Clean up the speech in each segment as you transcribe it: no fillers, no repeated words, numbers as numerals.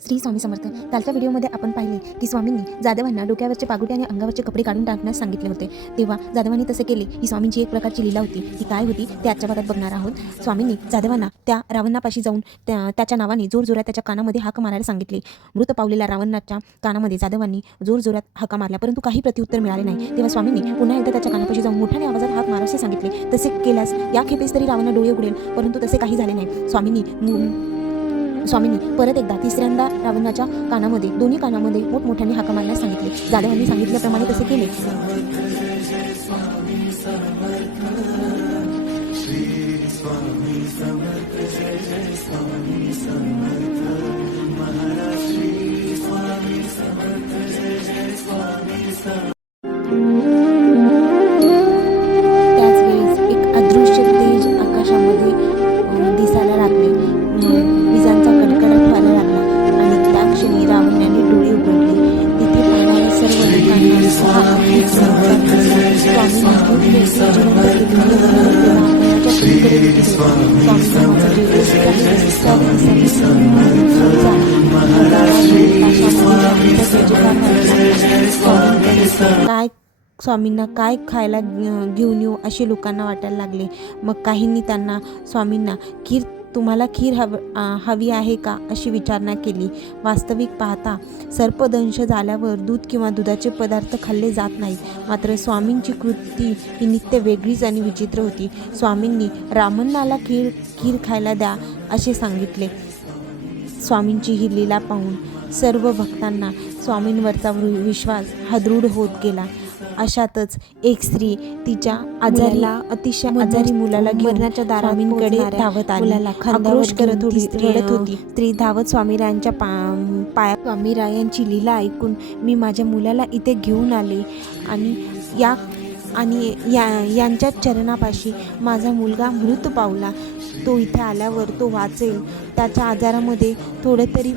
श्री स्वामी समर्थ. कालच्या व्हिडिओमध्ये आपण पाहिले की स्वामींनी जाधवांना डोक्यावरचे पागुटे आणि अंगावरचे कपडे काढून टाकण्यास सांगितले होते. तेव्हा जाधवांनी तसे केले. ही स्वामींची एक प्रकारची लीला होती. ती काय होती ते आजच्या भागात बघणार आहोत. स्वामींनी जाधवांना त्या रावणापाशी जाऊन त्याच्या नावाने जोरजोरात त्याच्या कानामध्ये हाक मारायला सांगितले. मृत पावलेल्या रावणाच्या कानामध्ये जाधवांनी जोरजोरात हाका मारल्या, परंतु काही प्रत्युत्तर मिळाले नाही. तेव्हा स्वामींनी पुन्हा एकदा त्याच्या कानापाशी जाऊन मोठ्याने आवाजात हाक मारायला सांगितले. तसे केल्यास या खेपेस तरी रावण डोळे उघडेल, परंतु तसे काही झाले नाही. स्वामींनी परत एकदा तिसऱ्यांदा रावणाच्या कानामध्ये दोन्ही कानामध्ये मोठमोठ्याने हाका मारण्यास सांगितले. जाधवांनी सांगितल्याप्रमाणे तसे केले. त्याच वेळेस एक अदृश्य तेज आकाशामध्ये दिसायला लागले. विजांचा कडकडाट व्हायला लागला आणि त्या क्षणी रावणाने डोळे उघडले. तिथे पाहणाऱ्या सर्व लोकांना काय स्वामींना काय खायला घेऊन येऊ असे लोकांना वाटायला लागले. मग काहींनी त्यांना स्वामींना तुम्हाला खीर हवी आहे का अशी विचारणा केली. वास्तविक पाहता सर्पदंश झाल्यावर दूध किंवा दुधाचे पदार्थ खाल्ले जात नाहीत. मात्र स्वामींची कृती ही नित्य वेगळीच आणि विचित्र होती. स्वामींनी रामण्णाला खीर खायला द्या असे सांगितले. स्वामींची ही लीला पाहून सर्व भक्तांना स्वामींवरचा विश्वास हा दृढ होत गेला. अशातच एक स्त्री तिच्या अतिशय आजारी मुलाला मरणाच्या दारांकडे धावत आली. आक्रोश करत रडत होती. स्त्री धावत स्वामीरायांच्या पाया स्वामीरायांची लीला ऐकून मी माझ्या मुलाला इथे घेऊन आले आणि यांच्या चरणापाशी माझा मुलगा मृत पावला. तो इथे आल्यावर तो वाचेल, त्याच्या आजारामध्ये थोडे तरी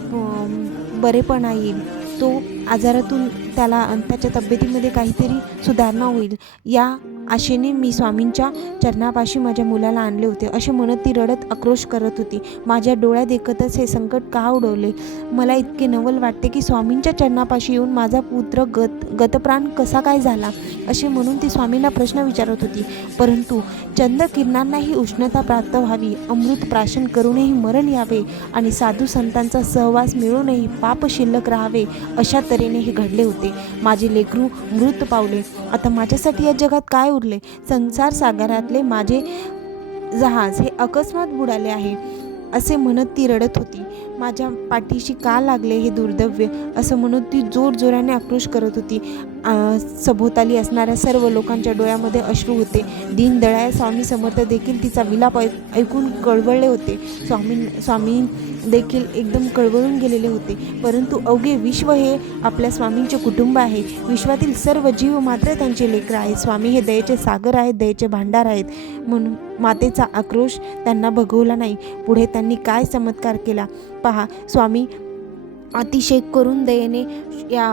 बरेपणा येईल, तो आजारातून त्याच्या तब्येतीमध्ये काहीतरी सुधारणा होईल, या आशेने मी स्वामींच्या चरणापाशी माझ्या मुलाला आणले होते असे म्हणत ती रडत आक्रोश करत होती. माझ्या डोळ्यात देखतच हे संकट का उडवले. मला इतके नवल वाटते की स्वामींच्या चरणापाशी येऊन माझा पुत्र गतप्राण कसा काय झाला असे म्हणून ती स्वामींना प्रश्न विचारत होती. परंतु चंद्र किरणांनाही उष्णता प्राप्त व्हावी, अमृत प्राशन करूनही मरण यावे आणि साधू संतांचा सहवास मिळूनही पाप शिल्लक राहावे, अशा तऱ्हेने हे घडले होते. माझे लेकरू मृत पावले. आता माझ्यासाठी या जगात काय उरले. संसार सागरातले माझे जहाज हे अकस्मात बुडाले आहे असे म्हणत ती रडत होती. माझ्या पाठीशी का लागले हे दुर्दैव्य असं म्हणून ती जोरजोराने आक्रोश करत होती. सभोवताली असणाऱ्या सर्व लोकांच्या डोळ्यामध्ये अश्रू होते. दीनदयाळ स्वामी समर्थ देखील तिचा विलाप ऐकून कळवळले होते. स्वामी देखील एकदम कळवळून गेलेले होते. परंतु अवघे विश्व हे आपल्या स्वामींचे कुटुंब आहे. विश्वातील सर्व जीव मात्र त्यांचे लेकरं आहेत. स्वामी हे दयेचे सागर आहेत, दयेचे भांडार आहेत. म्हणून मातेचा आक्रोश त्यांना बघवला नाही. पुढे त्यांनी काय चमत्कार केला पहा. स्वामी अतिशय करून दयेने या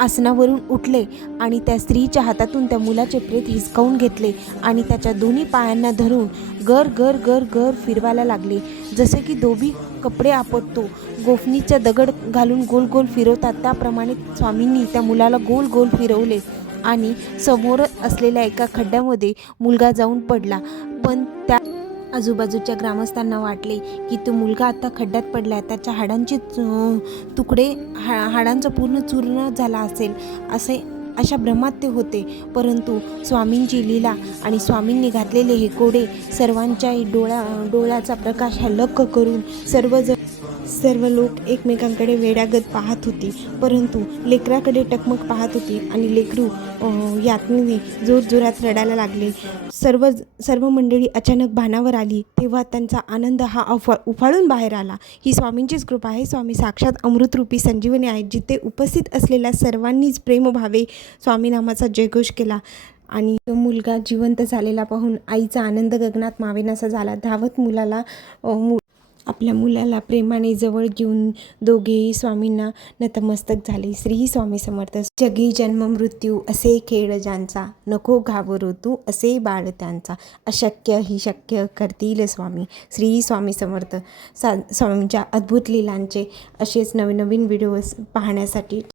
आसनावरून उठले आणि त्या स्त्रीच्या हातातून त्या मुलाचे प्रेत हिसकावून घेतले आणि त्याच्या दोन्ही पायांना धरून गर गर गर गर फिरवायला लागले. जसे की धोबी कपडे आपटतो, गोफणीचा दगड घालून गोल गोल फिरवतात, त्याप्रमाणे स्वामींनी त्या मुलाला गोल गोल फिरवले आणि समोर असलेल्या एका खड्ड्यामध्ये मुलगा जाऊन पडला. पण त्या आजूबाजूच्या ग्रामस्थांना वाटले की तो मुलगा आता खड्ड्यात पडला, त्याच्या हाडांचे तुकडे हाडांचा पूर्ण चूर्ण झाला असेल अशा भ्रमात ते होते. परंतु स्वामींची लीला आणि स्वामींनी घातलेले हे कोडे सर्वांच्याही डोळ्याचा प्रकाश हा लख करून सर्व लोक एकमेकांकडे वेड्यागत पाहत होती. परंतु लेकराकडे टकमक पाहत होती आणि लेकरू यातनेने जोरजोरात रडायला लागले. सर्व मंडळी अचानक भानावर आली. तेव्हा त्यांचा आनंद हा उफाळून बाहेर आला. ही स्वामींचीच कृपा आहे. स्वामी साक्षात अमृतरूपी संजीवनी आहेत. जिथे उपस्थित असलेल्या सर्वांनीच प्रेमभावे स्वामीनामाचा जयघोष केला आणि तो मुलगा जिवंत झालेला पाहून आईचा आनंद गगनात मावेनासा झाला. धावत मुलाला आपल्या मुलाला प्रेमाने जवळ घेऊन दोघेही स्वामींना नतमस्तक झाले. श्री स्वामी समर्थ. जगी जन्म मृत्यू असे खेळ ज्यांचा, नको घाबरू तू असे बाळ त्यांचा, अशक्य ही शक्य करतील स्वामी. श्री स्वामी समर्थ. स्वामींच्या अद्भुत लीलांचे असेच नवीन नवीन व्हिडिओज पाहण्यासाठी